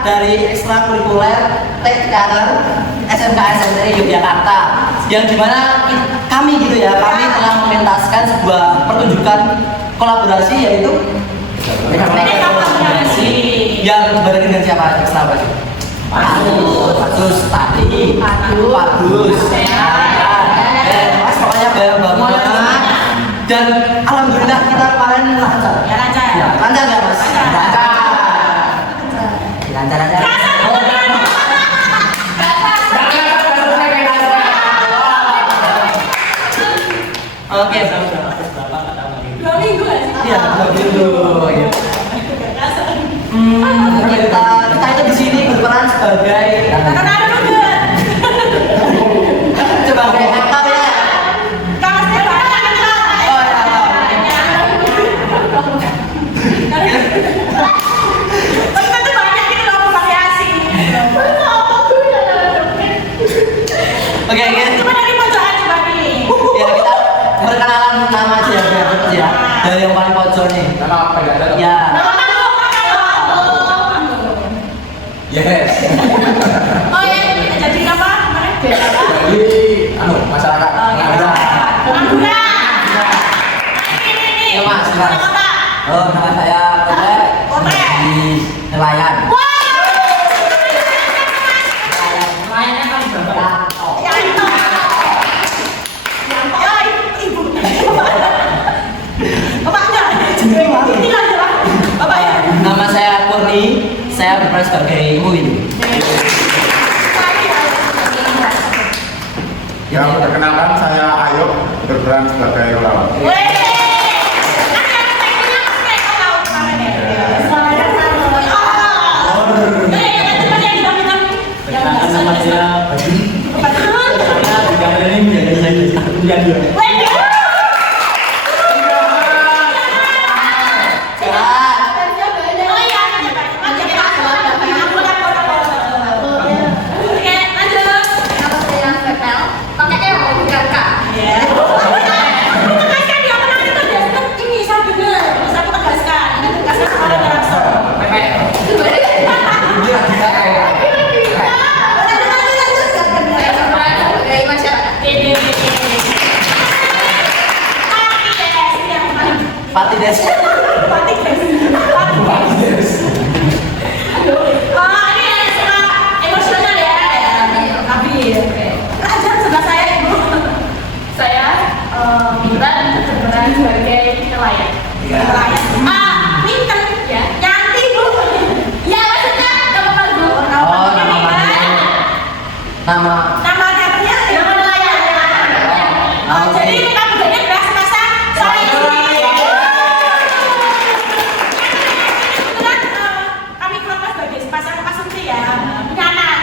dari ekstrakurikuler TKR SMK SMTN Yogyakarta, yang dimana kami gitu ya, kami telah mementaskan sebuah pertunjukan kolaborasi yaitu yang bareng dengan siapa? Ekstra apa sih? Padus, tadi, Padus, Mas pokoknya banyak banget. Dan alhamdulillah kita kemarin lancar. Ya lancar. Ya, lancar nggak Mas? Lancar. Oke. 2 minggu ya? Iya, 2 minggu. Kita itu di sini berperan sebagai sebagai aktor ya. Oke, cuma dari pojokan coba nih. Ya kita perkenalan nama aja ya, dari yang paling pojok nih. Nama apa ya? Ya. Yes. Oh ya, jadi apa? Kemarin beda apa? Jadi, masyarakat. Pengangguran. Ya Mas, Mas. Kota. Oh, nama saya Kote. Di nelayan. Nelayannya kan berapa? Yanto. Ya, ibu. Bapaknya. Ini lah, Bapak ya. Nama saya Kurni, saya berperan sebagai Muin. Ya, perkenalkan saya Ayo berperan sebagai relawan. Nama saya Bagi. Gambar ini menjadi saya. Pati Des. Emosional ya. Tapi ajar sebelah saya ibu. Saya Bintan berperan sebagai nelayan. Bintan ya. Yanti bu. Ya maksudnya nama Pak Bu. Oh, nama Nama katanya nama nelayan. Jadi kamu banyak bahasa sore ini. Kebetulan kami kelompok sebagai pasang sendiri ya. Punya anak.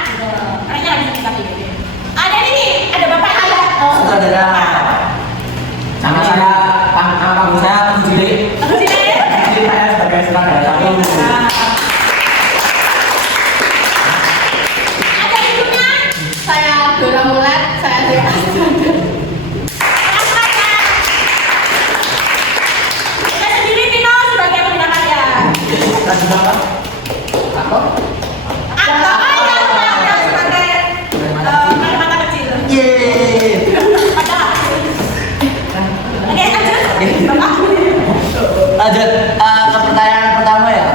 Makanya lagi kita pilih. Ada ini, ada bapak ada. sutradara. Nama saya panggung saya Juli. Jadi saya sebagai sutradara satu. Ada ibunya. Saya Dora Mulat, saya dari Saya sendiri Pino sebagai pembina karya. Lagi apa? Apa? Atau sebagai mata kecil. Yeay. Padahal. Oke, lanjut. Bapak. Lanjut ke pertanyaan pertama ya.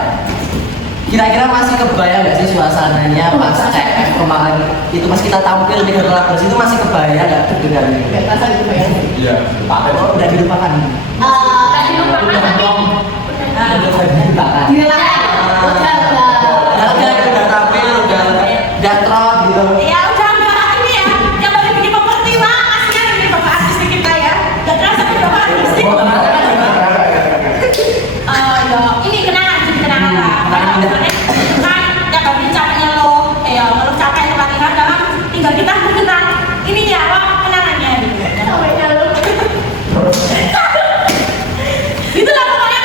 Kira-kira masih kebayang nggak sih suasananya pas CF kemarin itu pas kita tampil di kolaborasi itu masih kebayang nggak deg-degan? Rasa gitu ya. Iya. Oh, udah dilupakan. Tadi lupa tapi Udah dilupakan. Udah tampil, udah trot gitu. Ya udah enggak ini ya. Yang baru bikin properti mah aslinya bikin bapak artistik kita ya. Gak terasa bikin bapak artistik. Oh, kenapa? Ya ini kenangan jadi kenangan lah. Kenangan. Kan ya kalau capek ngeluh, ya ngeluh capek tempat latihan dalam tinggal kita mengenang ini ya apa kenangannya gitu. Gitu lah pokoknya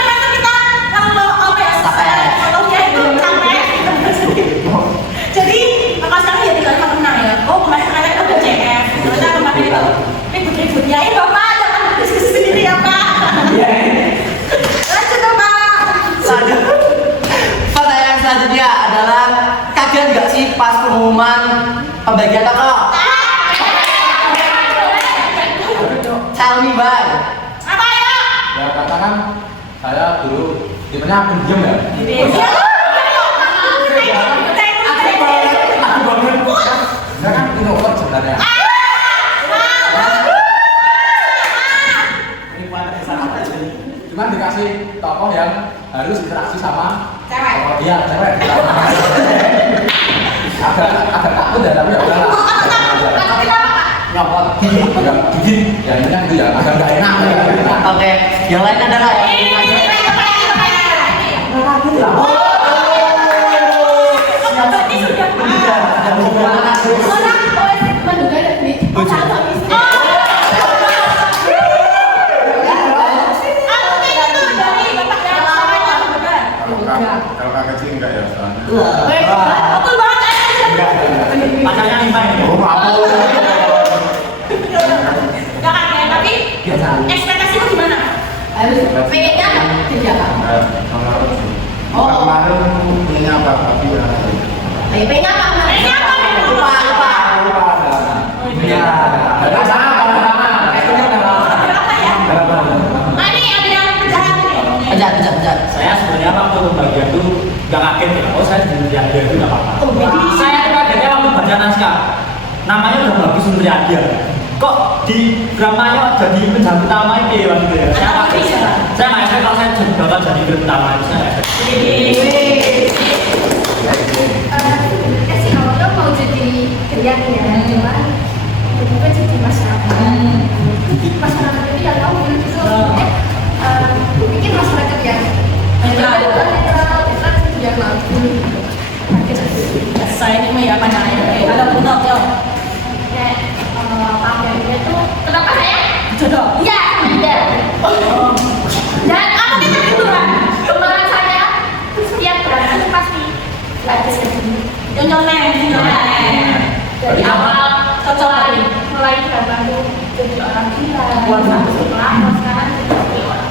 saya dulu tipenya pendiam ya. Iya. Aku banget. Saya kan introvert sebenarnya. Cuman dikasih tokoh yang harus interaksi sama Cewek. oh iya cewek. Agak takut ya tapi ya udah lah. Takut kenapa, Kak? Nyopot. Agak gigit. Ya ini kan itu ya agak nggak enak. Oke, yang lain adalah Menduga di pasangan istri. Kalau kakak sih enggak ya soalnya. Betul banget. pacarnya lima ini. Oh apa? Gak kaget, tapi Biasa. ekspektasimu gimana? Harus pengennya tidak. Kemarin punya apa tapi ya. Pengennya apa? Pengennya apa, Beb? Lupa. Iya. Ada sama. Berapa ya? Nah, ini ada yang penjahat nih. Pencet. Saya sebenarnya waktu pembagian itu nggak kaget ya, oh saya di Riadia itu nggak apa-apa. Oh, jadi Saya tuh kagetnya waktu baca naskah, namanya udah bagus untuk Riadia. Kok di dramanya jadi penjahat utama itu ya waktu itu ya? Saya Apa kaget. bisa? Saya nggak expect kalau saya bakal jadi film utama itu saya nggak expect. Kasih awalnya mau jadi kerjaan ya, cuman bukan jadi masyarakat. Masyarakat itu yang tahu dulu itu bikin masyarakat yang netral itu yang mampu. saya ini mah ya pandangannya kayak ada punok ya. Kayak pamernya tuh kenapa saya? Jodoh. Iya, tidak. Dan apa kita kebetulan pemeran saya setiap berantem pasti ada sedih. Nyoneng. Dari awal mulai drama itu jadi orang gila, pelakor sekarang jadi orang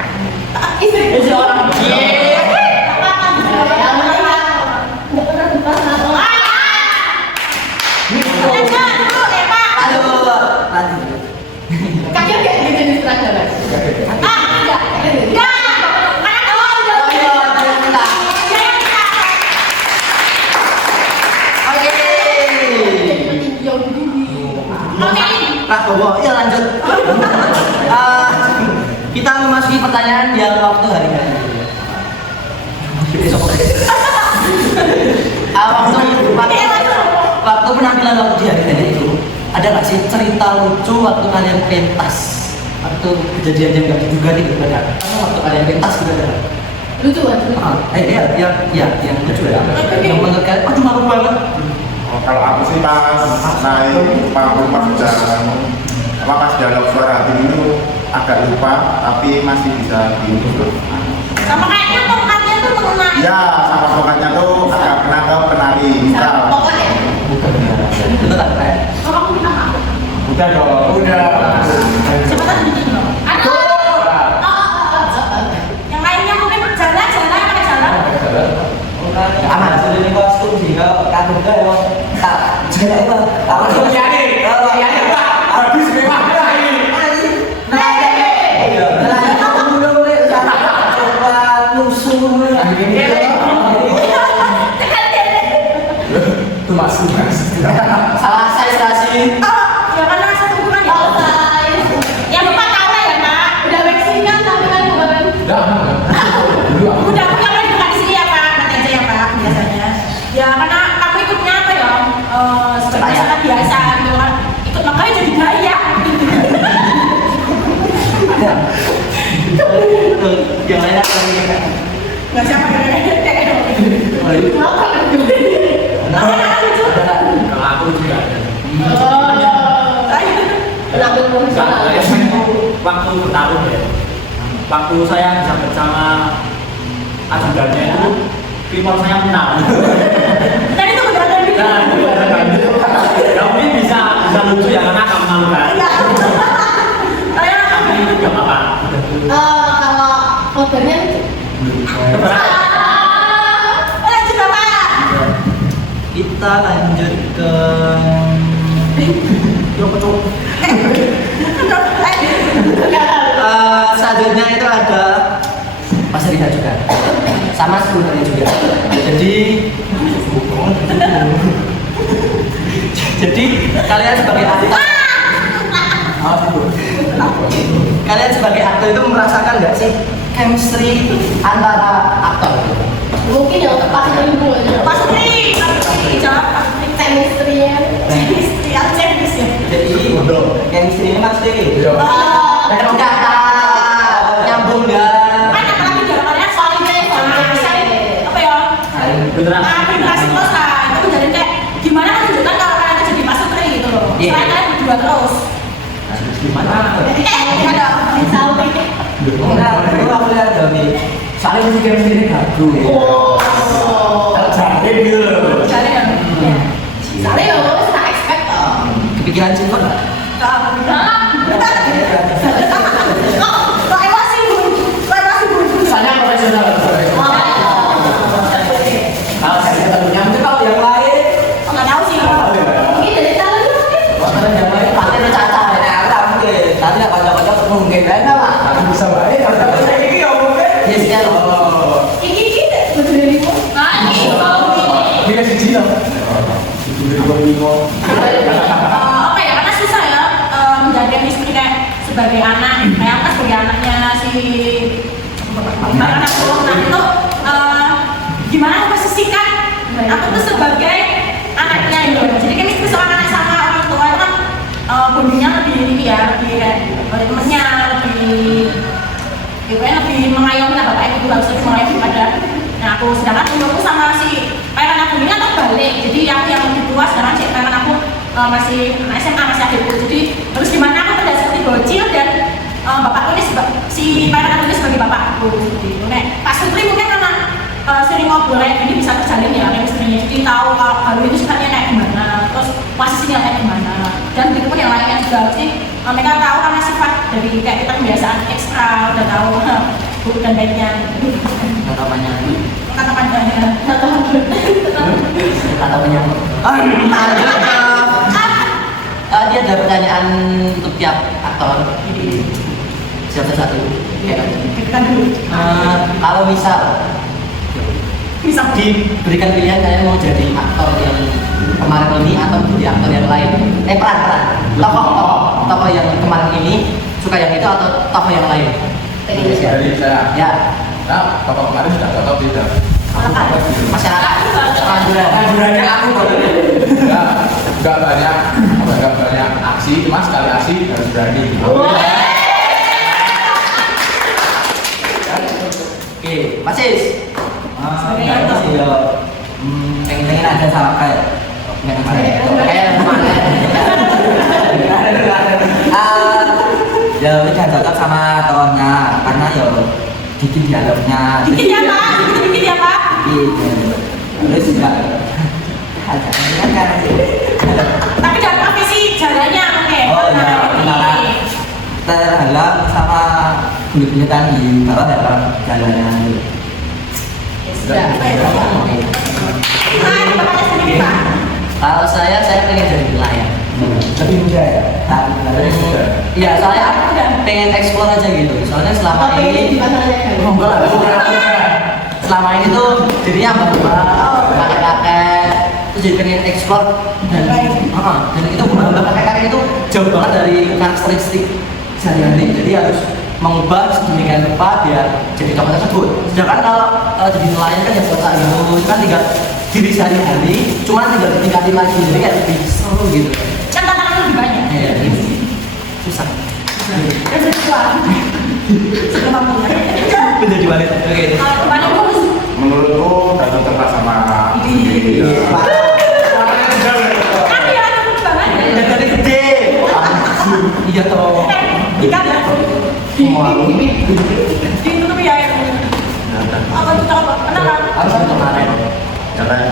Istri orang. kaget gak gitu di sutradara? Ya lanjut. Kita memasuki pertanyaan yang waktu hari ini. Waktu penampilan waktu di hari ini itu ada nggak sih cerita lucu waktu kalian pentas? Waktu kejadian yang nggak diduga nih benar. Karena waktu kalian pentas juga ada. Lucu kan? Yang lucu ya. Yang menurut kalian, aduh malu banget. Oh, kalau aku sih pas naik panggung pas jalan pas dialog suara hati itu agak lupa tapi masih bisa diundur. Sama kayaknya tongkatnya tuh mengenai. Ya sama tongkatnya tuh agak kena ke penari. Pokoknya Betul tak kayak? kalau aku minta maaf. Udah dong. Udah. Cepetan bikin dong. Yang lainnya mungkin jalan pakai jalan. Aman sudah di kostum sehingga kantor ke emang tak jadi apa? Apa tuh Habis memang ini. Itu masuk. Salah saya Stasi. Ya karena satu bulan ya. Yang lupa tahu lah ya, Pak. Udah waxingan tapi kan kemarin. Udah aman kan? Dulu aku. Udah aku nggak buka di sini ya, Pak. Nanti aja ya, Pak. Biasanya. Ya karena aku ikutnya apa ya? Seperti masyarakat biasa gitu kan. Ikut makanya jadi gaya. Yang lain apa lagi? Nggak siapa kayak Kalau aku juga ada. Lagu profesional. Waktu bertarung ya, waktu saya bisa bersama ajudannya itu, people saya menang. Tadi itu beneran gitu. Nah, itu beneran gitu. Ya mungkin bisa lucu ya karena kamu malu kan. Iya. Saya Tapi nggak apa-apa. Kalau fotonya lucu. lanjut Bapak. Kita lanjut ke selanjutnya itu ada Mas Rina juga sama sebenarnya juga. Jadi kalian sebagai aktor, kalian sebagai aktor itu merasakan nggak sih chemistry antara aktor? Mungkin yang tepat itu Pasti jawab pasti chemistry-nya. chemistry atau chemistry ya. Jadi chemistry ini pasti Oh, dan kata nyambung dan kan apalagi jawabannya solid apa ya? Beneran. Generasi terus kan itu menjadi kayak gimana menunjukkan kalau kalian itu jadi Mas Sutri gitu loh. Iya. Selain kalian berdua terus. gimana? Ada misal Enggak, itu aku lihat dari soalnya musik chemistry ini bagus. Kalau jadi gitu loh. Cari yang Soalnya ya lo bisa expect Kepikiran cinta nggak? kok emosi bu? Kok emosi bu? Soalnya profesional. Kalau saya tentunya mungkin kalau yang lain, Nggak tahu sih. mungkin dari talent mungkin. kalau yang lain pasti ada caca. Nah, aku mungkin nanti ada kocok-kocok mungkin kan lah. Bisa baik kalau saya ini ya mungkin. Yes kan. Ini kita betul ini kok. Bila si Cina. Apa ya? Karena susah ya menjaga istri kayak sebagai anak, kayak aku sebagai anaknya si anak nah itu gimana aku posisikan aku tuh sebagai anaknya gitu. Jadi kan istri seorang anak sama orang tua itu kan bondingnya lebih ini ya, lebih kayak oleh temennya lebih lebih mengayomi lah bapak ibu harus lebih mengayomi pada aku, sedangkan umurku sama si anak aku ini atau balik, jadi aku yang lebih tua sedangkan si aku masih SMA, masih adikku, jadi terus gimana aku tidak seperti bocil dan bapakku ini si anak aku ini sebagai bapakku seperti itu. Nek Pak Sutri mungkin karena sering ngobrol kayak gini bisa terjalin ya chemistry-nya, jadi tahu kalau itu sifatnya kayak gimana, terus posisinya kayak gimana, dan begitu pun yang lainnya juga sih mereka tahu karena sifat dari kayak kita kebiasaan ekstra udah tahu buruk dan baiknya. Namanya Kata panjangnya. katanya dia ada pertanyaan untuk tiap aktor. Siapa satu? Ya. Kita dulu. Kalau misal Bisa diberikan pilihan kalian mau jadi aktor yang kemarin ini atau jadi aktor yang lain, peran tokoh yang kemarin ini suka yang itu atau tokoh yang lain? Dari saya, Ya, nah, tokoh kemarin sudah cocok tidak? masyarakat ranjurannya aku Enggak banyak aksi, cuma sekali aksi harus berani. Oke, Mas Is. Sebagai aktor. Pengen ada sama kayak kemarin. Ya udah cocok sama tokohnya karena ya dikit dialognya. dikit ya Pak, dikit ya Pak. Terus juga ada kan Tapi dalam profesi jalannya oke. Oh iya, benar. Terhalang sama kulit-kulit tadi bahwa dalam jalannya. Gimana bapaknya sendiri Pak? Kalau saya pengen jadi nelayan. Lebih muda ya. Iya, soalnya aku pengen eksplor aja gitu. Soalnya selama ini enggak lah. Selama ini tuh jadinya mbak-mbak, kakek-kakek, terus jadi pengen eksplor dan itu mbak-mbak kakek-kakek itu jauh banget dari karakteristik sehari-hari. Jadi harus mengubah sedemikian rupa biar jadi tokoh tersebut. Sedangkan kalau jadi nelayan kan yang kota itu kan tinggal diri sehari-hari, cuma tinggal ditingkatin lagi, jadi kayak lebih seru gitu. Kan tantangan lebih banyak. Iya, gitu. Susah. Dan berjuang. Sebelum aku Menjadi wanita. Oke. kalau kemarin bagus. Menurutku udah cocok lah sama Tapi ya aku banget. Udah dari gede. Iya toh. Ikan ya. Ditutup ya. Apa itu coba? Kenapa? Harus ada kemarin.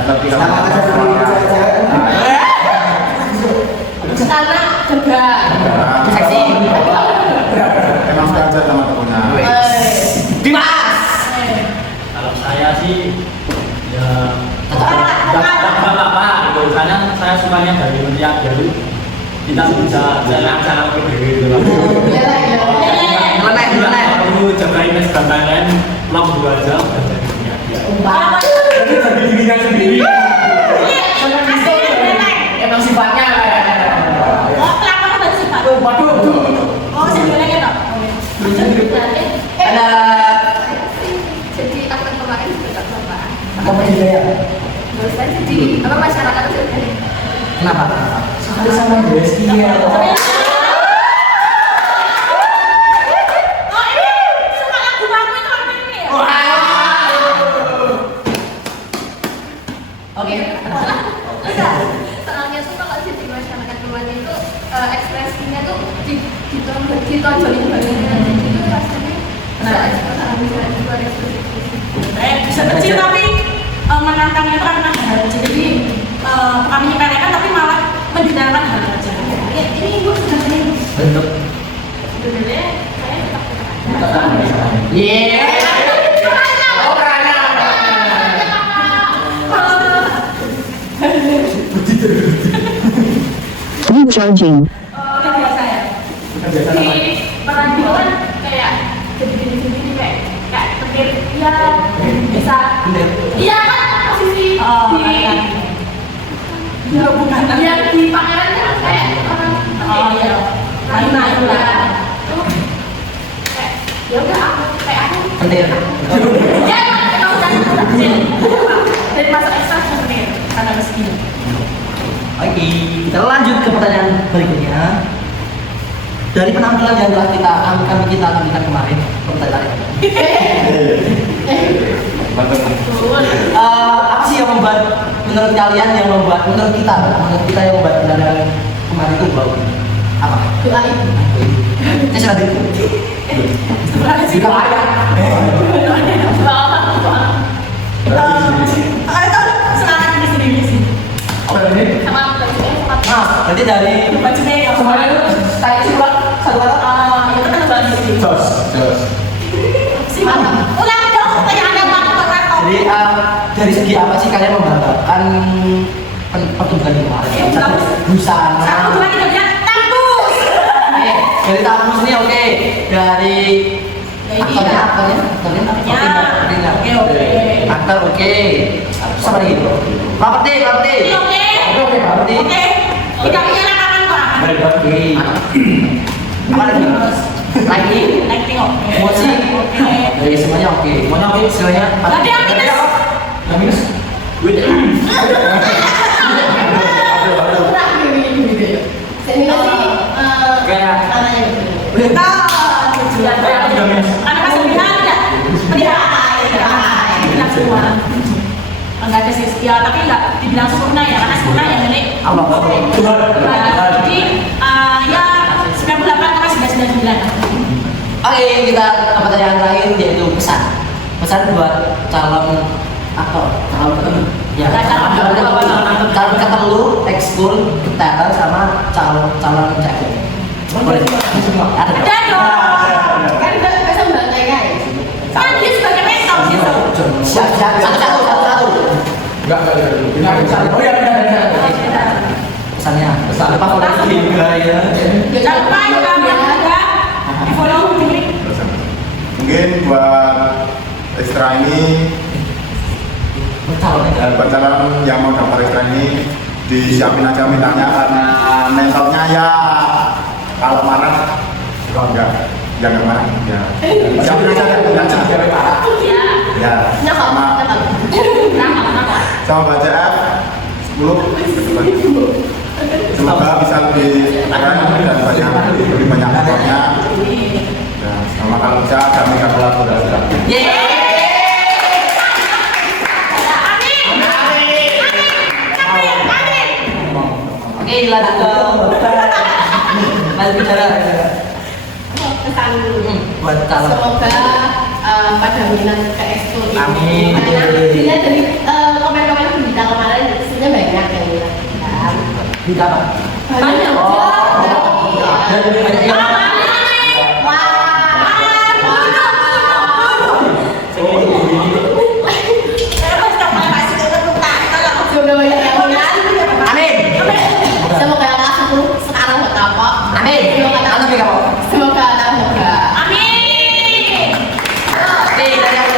lebih Karena juga Seksi. emang suka aja sama tokohnya. Dimas. Kalau saya sih ya Tetap. nggak apa-apa gitu. Karena saya sukanya dari melihat dulu kita bisa jalan-jalan ke dewi gitu lah. Nyeleneh. Aku jagain mes bantalan lampu aja udah jadi punya dia. Apa? Jadi jadi dirinya sendiri. Iya, asli benteng. Emang sifatnya Oh, kelapa kan berarti sifat. waduh. Oh, sebenarnya toh. Ada Jadi akte kemarin juga bapak. apa juga ya? Barusan jadi apa masyarakat itu dari Kenapa? Ada sama Beski ya. Oh, ini suka lagu baru itu orang ini ya? Oke. enggak. Soalnya tuh kalau jadi masyarakat kemarin itu ekspresinya tuh ditonjolin banget. Itu rasanya bisa luar ekspresi. Bisa kecil tapi menantangnya itu karena hal kecil. Jadi bukan menyepelekan tapi malah mendengarkan hal kecil. Ya, ini ibu sudah ini Bentuk. sebenarnya saya tetap Iya. Recharging. Udah biasa ya? di radio kan kayak jadi gini kayak petir ya bisa iya kan posisi Oh, di bukan. yang di pangeran kan kayak orang Oh iya. Naik lah. tuh kayak ya udah aku kayak aku Pentil. ya emang udah kecil Dari masa ekstra sebenarnya karena meski. Oke, kita lanjut ke pertanyaan berikutnya. Dari penampilan yang telah kami tampilkan kemarin, pertanyaan apa sih yang membuat menurut kalian menurut kita yang membuat penampilan kemarin itu bau? Apa? doa ibu Saya sudah itu. Jika ada. Semangat ini sendiri sih. Apa ini? sama bajunya sama Nah, berarti dari Bajunya yang semuanya itu style satu kata. itu kan bagus sih. Jos. Sih, ulang dong pertanyaan yang mau terrekom. Jadi dari segi apa sih kalian membanggakan pertunjukan di kemarin? Ya, Satu Satu busana. dua tiga bilang kampus. Dari tamus ini oke. Dari aktornya. Oke. Aktor oke. Sama lagi. Properti. Ini oke. Oke, properti. Oke. Kita punya rekaman kok. Oke. Apa lagi? Lagi. Acting oke. Musik. Oke. Dari semuanya oke. Semuanya oke. Semuanya. Berarti yang minus. Yang minus. sehingga sih Kayak Ada kesembilan ya? Bilang semua. Enggak ada sih, ya tapi enggak dibilang sempurna ya, karena sempurna yang milik Allah. jadi ya 98,999. Oke, kita ke pertanyaan terakhir yaitu pesan buat calon aktor, ya, calon ketelu, ekskul, teater sama calon cewek. Boleh, ada. Ada dong. kan bisa mbak ya Kan dia sebagai mentor gitu. Siap, satu. Enggak. Oh ya, benar. Pesannya, pesan favorit juga ya. Jangan lupa ya kalian juga di follow ini. Mungkin buat ekstra ini buat calon yang mau daftar ekstra ini disiapin aja mintanya karena mentalnya ya kalau marah kalau jangan marah ya siapin aja ya sama baca F 10 semoga bisa lebih keren dan lebih banyak aktornya dan sama kalau bisa kami akan kolaborasi. Oke, lanjut bicara pesan buat calon. semoga pada minat ke ekskul ini Amin. karena dilihat dari komen-komen berita kemarin isinya banyak yang minat kan Di apa? banyak Dan banyak yang sudah banyak yang minat Amin. semoga kelas 10 sekarang nggak kapok Amin. Amin kamu. semoga tambah Amin. Oke, dari aku.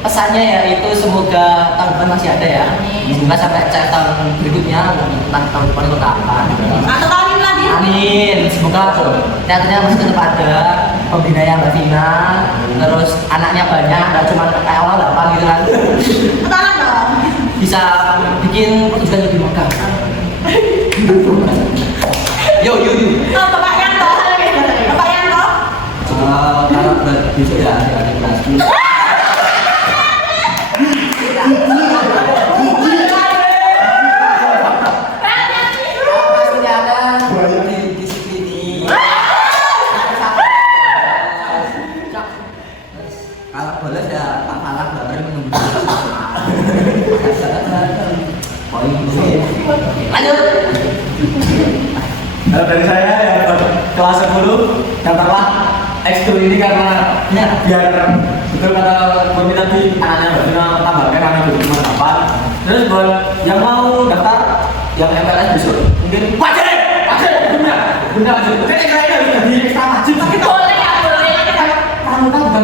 pesannya ya itu semoga tahun depan masih ada ya. Amin. Semoga sampai cek tahun berikutnya tentang tahun depan itu kapan. Atau tahun ini lagi? Amin. Semoga teaternya masih tetap ada, pembinanya Mbak Vina, terus anaknya banyak, nggak cuma kayak awal 8 gitu kan. Ketahuan dong. Bisa bikin pertunjukan lebih megah. Yo. Bapak Yanto. Bapak Yanto. Karena besok ya ada kelas. Pastinya ada di sini. Kalau boleh ya Pak Malak baru menunggu. Lanjut. Kalau dari saya yang kelas 10 daftarlah X2 ini karena ya, biar betul kata Bumi tadi anaknya Mbak Tina tambahkan anak itu cuma 8. Terus buat yang mau daftar yang MPLS besok mungkin wajib benar wajib oke kira-kira jadi ekstra wajib Boleh ya, boleh. kamu kan bukan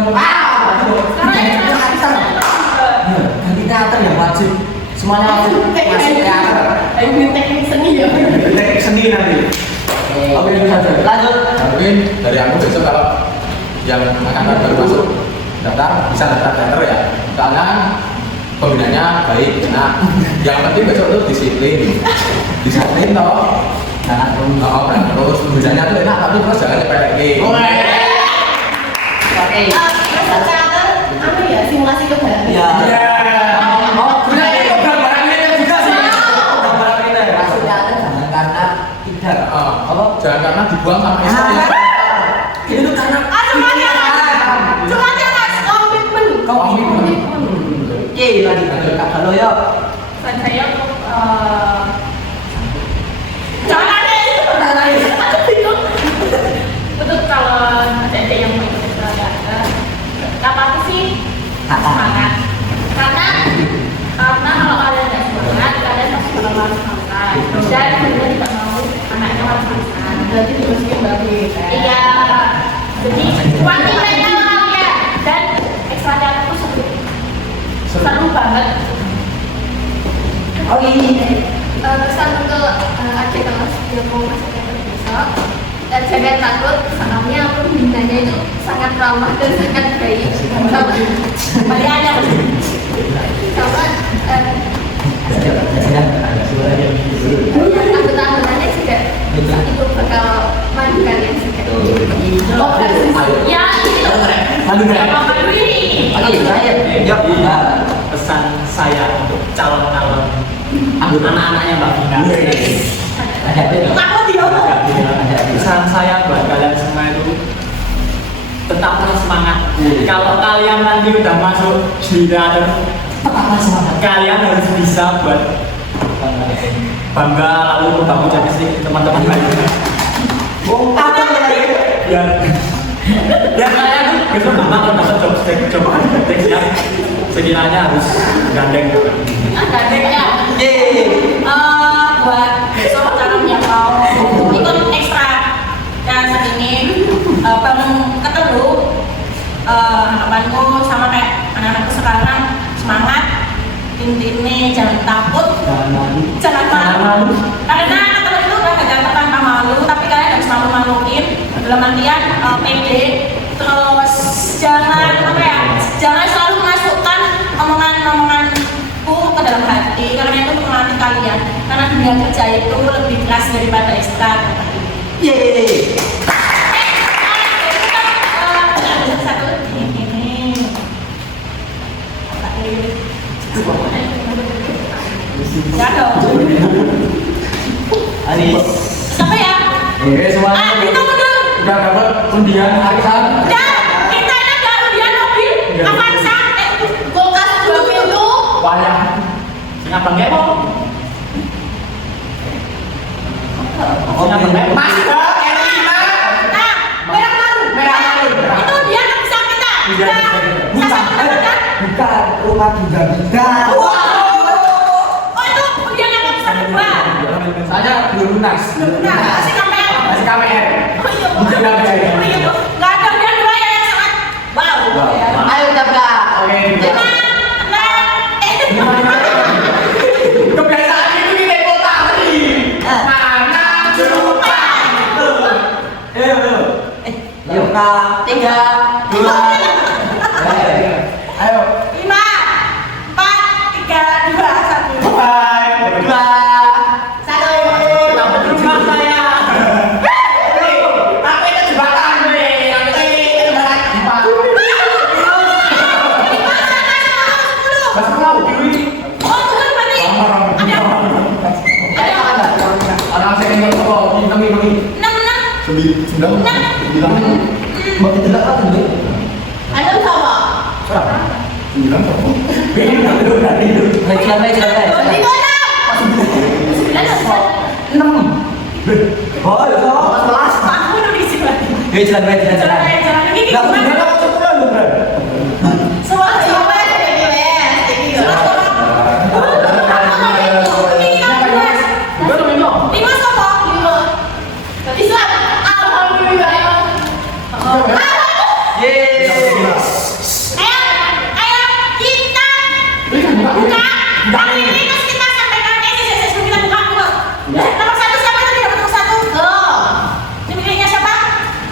ganti teater yang wajib semuanya wajib masuk teater Ayo teknik seni ya. teknik seni nanti. Oke, Lanjut. Mungkin dari aku besok kalau yang angkatan baru masuk daftar bisa daftar teater ya, karena pembinanya baik. Nah, yang penting besok itu disiplin toh. Nah, terus pembinanya tuh enak tapi terus jangan dipelekin. Oke. Terus teater apa ya simulasi kebahagiaan. Ya. oh, benar itu gambaran kita juga sih. Gambaran kita ya. Maksudnya ada jangan karena tidak. Apa? Jangan karena dibuang sama istri. Itu karena Semuanya mas. Komitmen. komitmen. Oke, lanjut Kak Halo ya. Dan saya untuk Jangan ada itu. aku bingung. Untuk kalau ada yang mau ikut olahraga, apa sih semangat? Karena kalau kalian nggak semangat, kalian pasti bakal malas-malasan. Dan sebenarnya tidak mau anaknya malas-malasan. Berarti dimasukin babi. Iya. Jadi kuantitasnya ya dan ekstra teater itu seru banget. Oke. Pesan untuk adik kelas 10 masuk teater besok. Dan jangan takut, soalnya pembinanya itu sangat ramah dan sangat baik. Balik aja. Sama anggota-anggotanya juga itu bakal maju kalian juga. Ya, itu. Lanjut ya. Bapak dulu ini. Oke, terakhir. Yuk. Pesan saya untuk calon-calon anak-anaknya Mbak Vina. Aku dia. Pesan saya buat kalian semua itu tetaplah semangat. Kalau kalian nanti udah masuk di teater, tetaplah semangat. Kalian harus bisa buat bangga lalu membangun jati diri teman-teman lainnya. Apa lagi? Biar kalian tuh besok gampang kalau dapat job desk yang sekiranya harus gandeng juga. Gandeng ya. Yeay. Buat besok calon yang mau ikut ekstra dan saat ini bangun ketelu harapanku sama kayak anak-anakku sekarang semangat intinya jangan takut jangan malu karena ketelu itu kan gak jangan tanpa malu tapi kalian harus malu-maluin dalam artian pede terus jangan apa ya jangan selalu masukkan omongan-omonganku ke dalam hati karena itu melatih kalian karena dunia kerja itu lebih keras daripada ekstra. Yeay. Satu ini. Ya dong. Anis. Siapa ya? Oke semuanya Itu betul. udah dapat undian arisan. Dan kita ini ada undian mobil Avanza. Kulkas 2 pintu. Banyak. Sing abang kepo. Sing abang kepo. Mas, Nah, merah baru. Itu dia yang bisa kita. Nah, Bukan, bukan rumah juga tidak. Oh itu undian yang bisa kedua. Saya belum lunas. Nah, kasih kamera. Masih KPR. Oh iya, Bu. Bukan KPR. Oh iya, Bu. Nggak ada undian dua yang sangat wow. Wow. Ya. Ayo kita. Oke. Lima, 3, 2. Ayo. 5, 4, 3, 2, 1. Bye. 2. Rumah saya. Apa itu jebakan nih? Pas mau Dewi. Oh, bukan berarti. Ada Orang saya ingat kok, kami. 6, 6. 9. Mau ditendang apa tuh? Ada sama. Pengen dulu dari itu. Baik, Berarti kau 6. 9 6. Oh, ya toh. 11. Aku dulu di sini. Ayo jalan baik, jalan. Jalan ini Enggak gimana? benar kok cukup lu, Bro. Semua jadi les. Lima sama. Islam. Alhamdulillah. Yeay. Ayo kita buka. Kali ini terus kita sampaikan SSS kita buka dulu. Nomor 1 siapa tadi nomor 1? Ini miliknya siapa?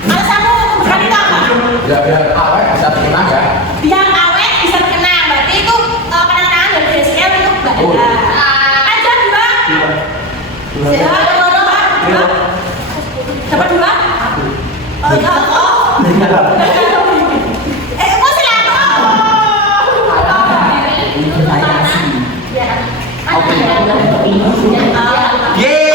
Ada kamu bukan kita apa? Ya biar awet bisa tenang ya. Biar awet bisa terkenang. Berarti itu kenangan dari DSL untuk Mbak Oh. Ella. Aja 2. Siapa nomor 2? Dapat 2? Oh, enggak. Kok silakan? Yeay.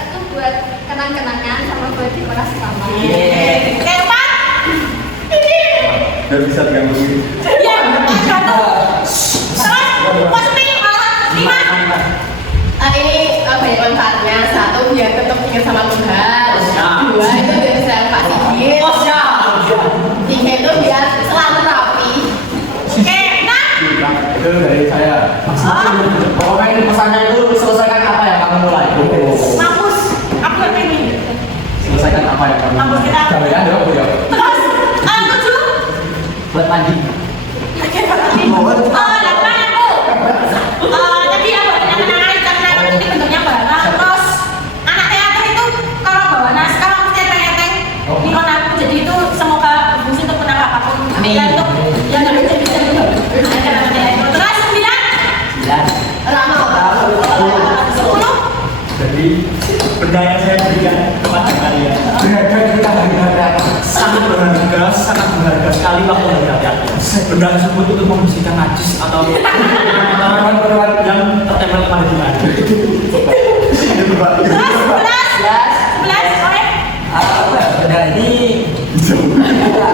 Itu buat kenang-kenangan sama buat di kelas sama. Dan bisa diganggu. Ini banyak manfaatnya. Satu, biar tetap ingat sama Tuhan. Dua, itu biar bisa pasif. Oh, siap. Tiga, itu biar selalu rapi. Itu dari saya. Pokoknya ini pesannya itu selesaikan apa yang kamu mulai. Selesaikan apa yang kamu Mampus kita. mulai. Ya, dong, ya. Buat mandi. Tadi apa? Kenangan ini bentuknya barang. Terus anak teater itu kalau bawa naskah mesti enteng-enteng. Nikon aku jadi itu semoga berfungsi untuk menambah apapun. Amin. Ya untuk yang nggak bisa juga. Terus 9. 9. Rano. 10. Jadi benda yang saya berikan kepada kalian berharga kita sangat berharga sekali waktu berharga. Benda tersebut untuk membersihkan najis atau perlakuan yang tertempel pada jimat. Terus 11. Oleh Benda ini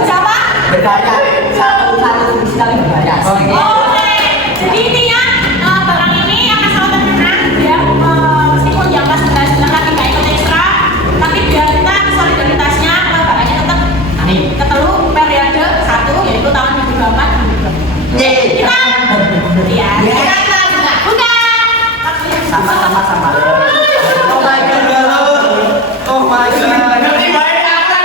siapa? berdaya. Satu fungsi kali bervariasi. Oke. Jadi intinya barang ini akan selalu terkenang ya, meskipun di atas sebelah tidak ikut ekstra, tapi biar kita solidaritasnya barangnya tetap Amin. ketelu periode 1 yaitu tahun 2024. Yeay. Kita ya. Buka. Sama. Oh my god, halo. Oh my god.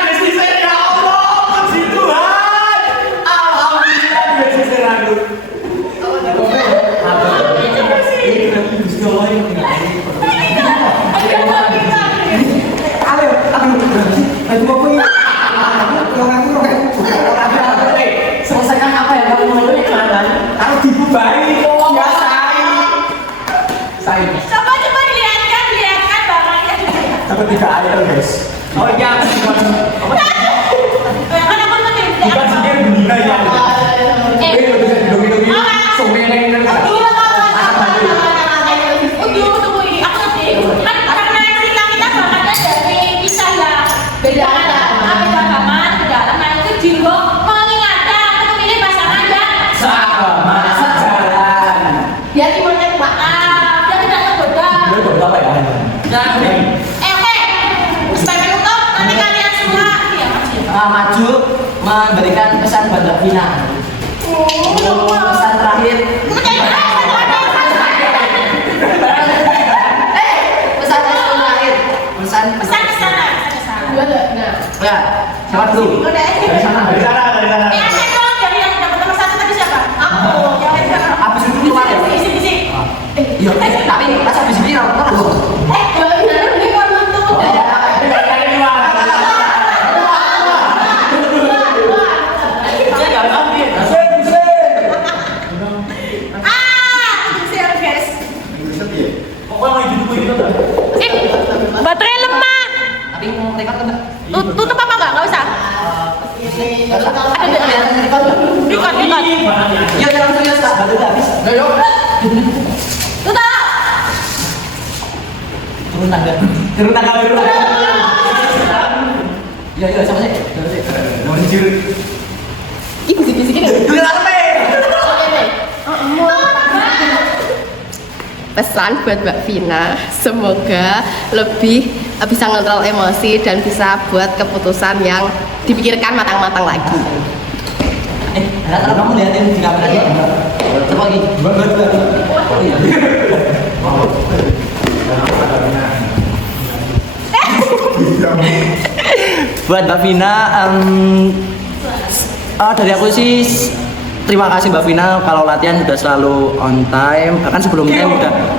Selesaikan apa yang kamu mau ini kan? Kalau dibubahi, nggak saya. Coba dilihatkan barangnya. Dapat 3 air guys. Oh iya, Ya kan aku tuh bukan sendiri benda ya. Ini bisa didongi-dongi. Semeneng kan. Tunggu ini. Aku ngerti. Kan karena cerita kita bahannya dari kisah ya. Beda agama, beda agama itu jiwa mengingatkan untuk memilih pasangan yang Sama sejalan. Biar imannya kuat. dia tidak tergoda. Lu udah apa ya? Jadi, Oke. Supaya menutup, nanti kalian semua ya masih. maju memberikan pesan buat Mbak Vina. Pesan terakhir. Pesan terakhir. Pesan. Pesan ke sana. Dua enggak? Nah. Ya, siapa dulu? Udah aja. Dari sana. Ada dong dari yang dapat nomor 1 tadi siapa? Aku. Yang dari sana. Habis itu keluar ya? Isi. Iya, tapi pas habis ini orang Kalau ini warna tuh. Ya, Ada kelihatan record nggak? Record. Ya jangan serius lah, baru udah habis. Ayo. Tutup. Turun tangga. Ya sama sih. Muncul. Ih, bisik-bisikin ya. Dengar apa? Pesan buat Mbak Vina, semoga lebih bisa ngontrol emosi dan bisa buat keputusan yang dipikirkan matang-matang lagi. Rata kamu liatin di kamera dia. Coba lagi. Oh iya. Buat Mbak Vina, dari aku sih terima kasih Mbak Vina kalau latihan udah selalu on time. Bahkan sebelumnya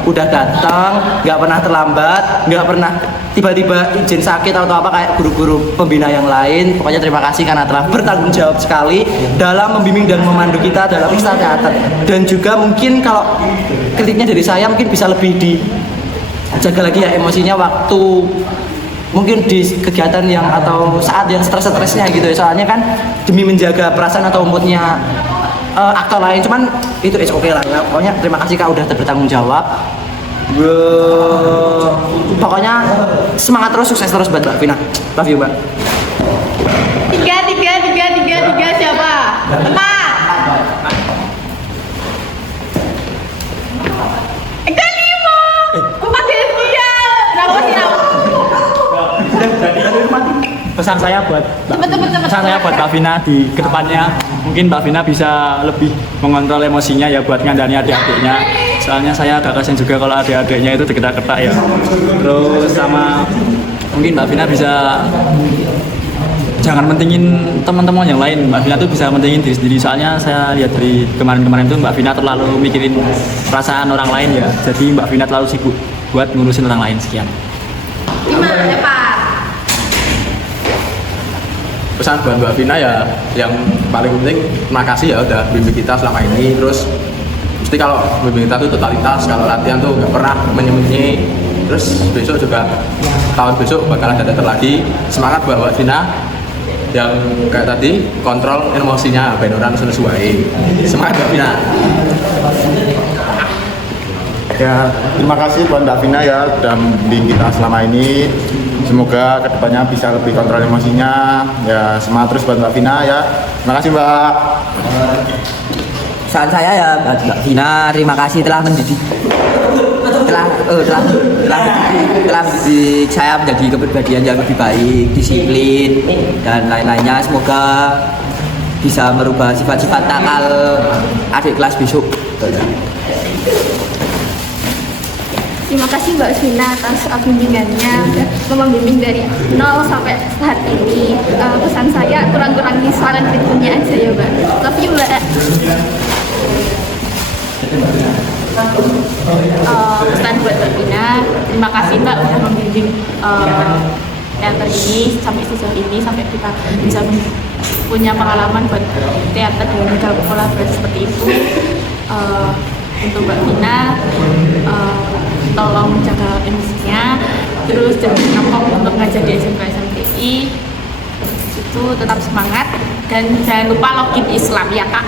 udah datang, nggak pernah terlambat, nggak pernah tiba-tiba izin sakit atau apa kayak guru-guru pembina yang lain. Pokoknya terima kasih karena telah bertanggung jawab sekali dalam membimbing dan memandu kita dalam pesta teater. Dan juga mungkin kalau kritiknya dari saya mungkin bisa lebih dijaga lagi ya emosinya waktu mungkin di kegiatan yang atau saat yang stres-stresnya gitu ya. Soalnya kan demi menjaga perasaan atau moodnya aktor lain, cuman itu oke lah ya. Pokoknya terima kasih Kak udah bertanggung jawab. Pokoknya semangat terus, sukses terus buat Mbak Vina. Love you Mbak. Tiga siapa? Empat. Kelima. Empat dia. Kenapa sih kamu? Pesan saya buat Mbak Vina di kedepannya, mungkin Mbak Vina bisa lebih mengontrol emosinya ya buat ngandani adik-adiknya. Soalnya saya agak kasihan juga kalau adik-adiknya itu deketak-ketak ya. Terus sama mungkin Mbak Vina bisa jangan mentingin teman-teman yang lain. Mbak Vina tuh bisa mentingin diri sendiri. Soalnya saya lihat dari kemarin-kemarin tuh Mbak Vina terlalu mikirin perasaan orang lain ya. Jadi Mbak Vina terlalu sibuk buat ngurusin orang lain. Sekian. 5, 4. Pesan buat Mbak Vina ya yang paling penting terima kasih ya udah bimbing kita selama ini. Terus mesti kalau bimbing kita tuh totalitas, kalau latihan tuh nggak pernah menyembunyi. Terus besok juga tahun besok bakalan ada teater lagi. Semangat buat Mbak Vina yang kayak tadi kontrol emosinya ben orang sesuai. Semangat Mbak Vina. Ya, terima kasih buat Mbak Vina ya udah membimbing kita selama ini. Semoga kedepannya bisa lebih kontrol emosinya. Ya, semangat terus buat Mbak Vina ya. Terima kasih Mbak. Saat saya ya Mbak Vina, terima kasih telah mendidik saya menjadi kepribadian yang lebih baik, disiplin dan lain-lainnya. Semoga bisa merubah sifat-sifat nakal adik kelas besok. Terima kasih Mbak Vina atas bimbingannya, udah membimbing dari 0 sampai saat ini. Pesan saya kurang-kurangi saran kritiknya aja ya Mbak. Love you Mbak. Pesan buat Mbak Vina, terima kasih Mbak udah membimbing teater ini sampai sejauh ini, sampai kita bisa punya pengalaman buat teater dengan kolaborasi seperti itu. Untuk Mbak Vina, tolong jaga emosinya, terus jangan kapok untuk ngajar di SMK-SMPI. Itu tetap semangat dan jangan lupa login Islam ya Kak.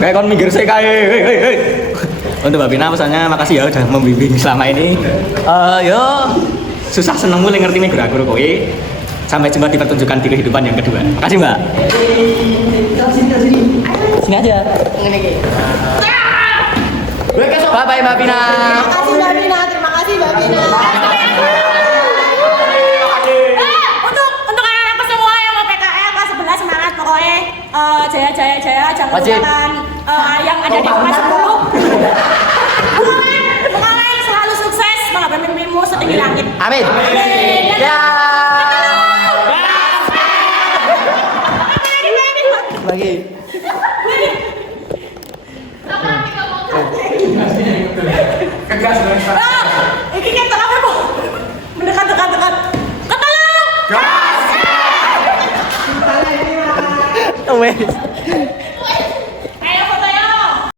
Kayak kon minggir sih kayak. Untuk Mbak Vina pesannya makasih ya udah membimbing selama ini. Yo susah seneng mulai ngerti nih guru kowe. Sampai jumpa di pertunjukan di kehidupan yang kedua. Makasih Mbak. Sini aja. Bye bye Mbak Vina. Terima kasih Mbak Vina. Untuk anak-anak semua yang mau PKL kelas 11 semangat pokoknya jaya jangan lupakan yang ada di kelas 10. Pokoknya selalu sukses, menggapai mimpimu setinggi langit. Amin. Ya. Lagi. Ini kan tengah apa? Mendekat. Ketemu. Gas.